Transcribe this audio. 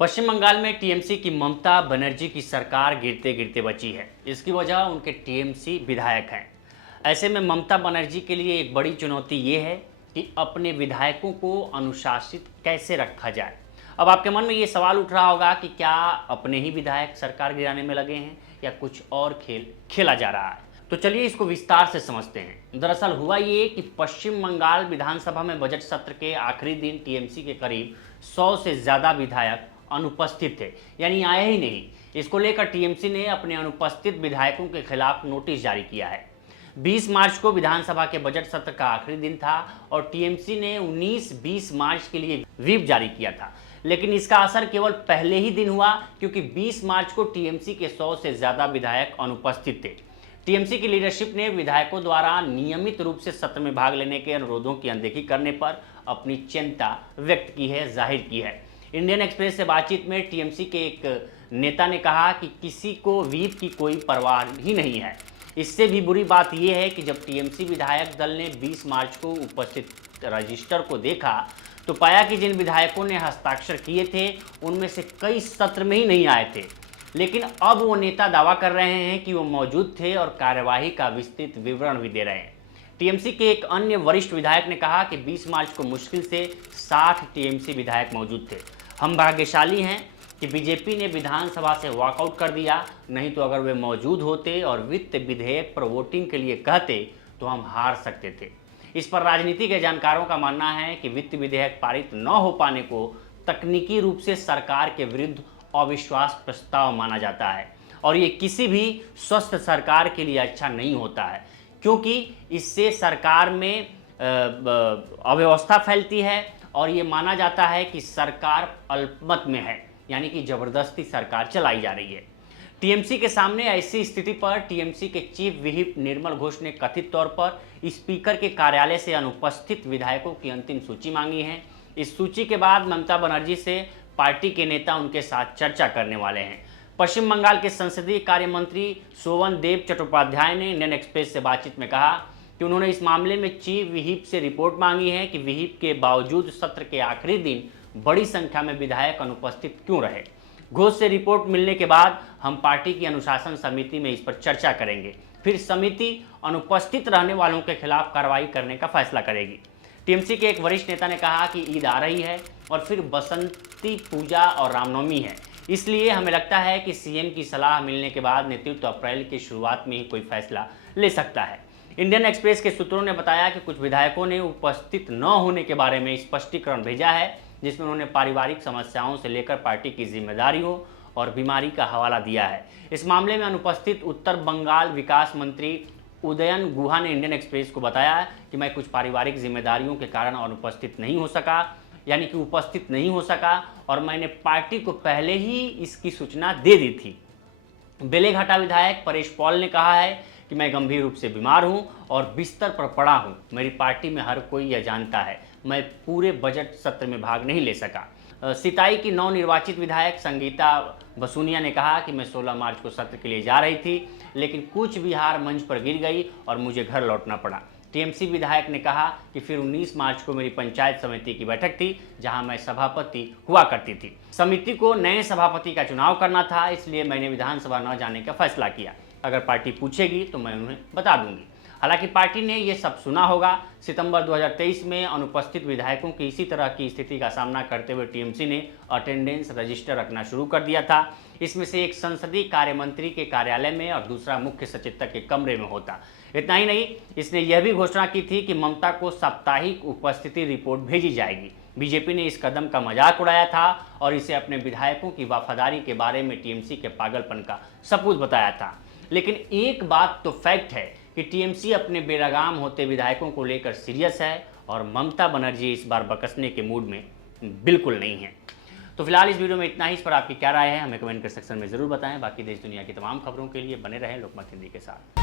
पश्चिम बंगाल में टीएमसी की ममता बनर्जी की सरकार गिरते गिरते बची है। इसकी वजह उनके टीएमसी विधायक हैं। ऐसे में ममता बनर्जी के लिए एक बड़ी चुनौती ये है कि अपने विधायकों को अनुशासित कैसे रखा जाए। अब आपके मन में ये सवाल उठ रहा होगा कि क्या अपने ही विधायक सरकार गिराने में लगे हैं या कुछ और खेल खेला जा रहा है। तो चलिए इसको विस्तार से समझते हैं। दरअसल हुआ ये कि पश्चिम बंगाल विधानसभा में बजट सत्र के आखिरी दिन टीएमसी के करीब 100 से ज़्यादा विधायक अनुपस्थित थे, यानी आए ही नहीं। इसको लेकर टीएमसी ने अपने अनुपस्थित विधायकों के खिलाफ नोटिस जारी किया है। 20 मार्च को विधानसभा के बजट सत्र का आखिरी दिन था और टीएमसी ने 19-20 मार्च के लिए व्हिप जारी किया था, लेकिन इसका असर केवल पहले ही दिन हुआ क्योंकि 20 मार्च को टीएमसी के 100 से ज़्यादा विधायक अनुपस्थित थे। टीएमसी की लीडरशिप ने विधायकों द्वारा नियमित रूप से सत्र में भाग लेने के अनुरोधों की अनदेखी करने पर अपनी चिंता व्यक्त की है, जाहिर की है। इंडियन एक्सप्रेस से बातचीत में टीएमसी के एक नेता ने कहा कि किसी को व्हिप की कोई परवाह ही नहीं है। इससे भी बुरी बात यह है कि जब टीएमसी विधायक दल ने 20 मार्च को उपस्थित रजिस्टर को देखा तो पाया कि जिन विधायकों ने हस्ताक्षर किए थे उनमें से कई सत्र में ही नहीं आए थे। लेकिन अब वो नेता दावा कर रहे हैं कि वो मौजूद थे और कार्यवाही का विस्तृत विवरण भी दे रहे हैं। टीएमसी के एक अन्य वरिष्ठ विधायक ने कहा कि 20 मार्च को मुश्किल से 60 टीएमसी विधायक मौजूद थे। हम भाग्यशाली हैं कि बीजेपी ने विधानसभा से वॉकआउट कर दिया, नहीं तो अगर वे मौजूद होते और वित्त विधेयक पर वोटिंग के लिए कहते तो हम हार सकते थे। इस पर राजनीति के जानकारों का मानना है कि वित्त विधेयक पारित न हो पाने को तकनीकी रूप से सरकार के विरुद्ध अविश्वास प्रस्ताव माना जाता है और ये किसी भी स्वस्थ सरकार के लिए अच्छा नहीं होता है, क्योंकि इससे सरकार में अव्यवस्था फैलती है और ये माना जाता है कि सरकार अल्पमत में है, यानी कि जबरदस्ती सरकार चलाई जा रही है। टीएमसी के सामने ऐसी स्थिति पर टीएमसी के चीफ व्हिप निर्मल घोष ने कथित तौर पर स्पीकर के कार्यालय से अनुपस्थित विधायकों की अंतिम सूची मांगी है। इस सूची के बाद ममता बनर्जी से पार्टी के नेता उनके साथ चर्चा करने वाले हैं। पश्चिम बंगाल के संसदीय कार्य मंत्री सोवन देव चट्टोपाध्याय ने इंडियन एक्सप्रेस से बातचीत में कहा कि उन्होंने इस मामले में चीफ व्हिप से रिपोर्ट मांगी है कि व्हिप के बावजूद सत्र के आखिरी दिन बड़ी संख्या में विधायक अनुपस्थित क्यों रहे। घोष से रिपोर्ट मिलने के बाद हम पार्टी की अनुशासन समिति में इस पर चर्चा करेंगे, फिर समिति अनुपस्थित रहने वालों के खिलाफ कार्रवाई करने का फैसला करेगी। टीएमसी के एक वरिष्ठ नेता ने कहा कि ईद आ रही है और फिर बसंती पूजा और रामनवमी है, इसलिए हमें लगता है कि सीएम की सलाह मिलने के बाद नेतृत्व अप्रैल की शुरुआत में ही कोई फैसला ले सकता है। इंडियन एक्सप्रेस के सूत्रों ने बताया कि कुछ विधायकों ने उपस्थित न होने के बारे में स्पष्टीकरण भेजा है, जिसमें उन्होंने पारिवारिक समस्याओं से लेकर पार्टी की जिम्मेदारियों और बीमारी का हवाला दिया है। इस मामले में अनुपस्थित उत्तर बंगाल विकास मंत्री उदयन गुहा ने इंडियन एक्सप्रेस को बताया कि मैं कुछ पारिवारिक जिम्मेदारियों के कारण अनुपस्थित नहीं हो सका, यानी कि उपस्थित नहीं हो सका, और मैंने पार्टी को पहले ही इसकी सूचना दे दी थी। बेलेघाटा विधायक परेश पॉल ने कहा है कि मैं गंभीर रूप से बीमार हूं और बिस्तर पर पड़ा हूं। मेरी पार्टी में हर कोई यह जानता है, मैं पूरे बजट सत्र में भाग नहीं ले सका। सिताई की नवनिर्वाचित विधायक संगीता बसुनिया ने कहा कि मैं 16 मार्च को सत्र के लिए जा रही थी, लेकिन कूच बिहार मंच पर गिर गई और मुझे घर लौटना पड़ा। टीएमसी विधायक ने कहा कि फिर 19 मार्च को मेरी पंचायत समिति की बैठक थी, जहां मैं सभापति हुआ करती थी। समिति को नए सभापति का चुनाव करना था, इसलिए मैंने विधानसभा न जाने का फैसला किया। अगर पार्टी पूछेगी तो मैं उन्हें बता दूंगी। हालांकि पार्टी ने ये सब सुना होगा। सितंबर 2023 में अनुपस्थित विधायकों की इसी तरह की स्थिति का सामना करते हुए टीएमसी ने अटेंडेंस रजिस्टर रखना शुरू कर दिया था। इसमें से एक संसदीय कार्य मंत्री के कार्यालय में और दूसरा मुख्य सचेतक के कमरे में होता। इतना ही नहीं, इसने यह भी घोषणा की थी कि ममता को साप्ताहिक उपस्थिति रिपोर्ट भेजी जाएगी। बीजेपी ने इस कदम का मजाक उड़ाया था और इसे अपने विधायकों की वफादारी के बारे में टीएमसी के पागलपन का सबूत बताया था। लेकिन एक बात तो फैक्ट है कि टीएमसी अपने बेलगाम होते विधायकों को लेकर सीरियस है और ममता बनर्जी इस बार बकसने के मूड में बिल्कुल नहीं है। तो फिलहाल इस वीडियो में इतना ही। इस पर आपकी क्या राय है हमें कमेंट कर सेक्शन में ज़रूर बताएं। बाकी देश दुनिया की तमाम खबरों के लिए बने रहें लोकमत हिंदी के साथ।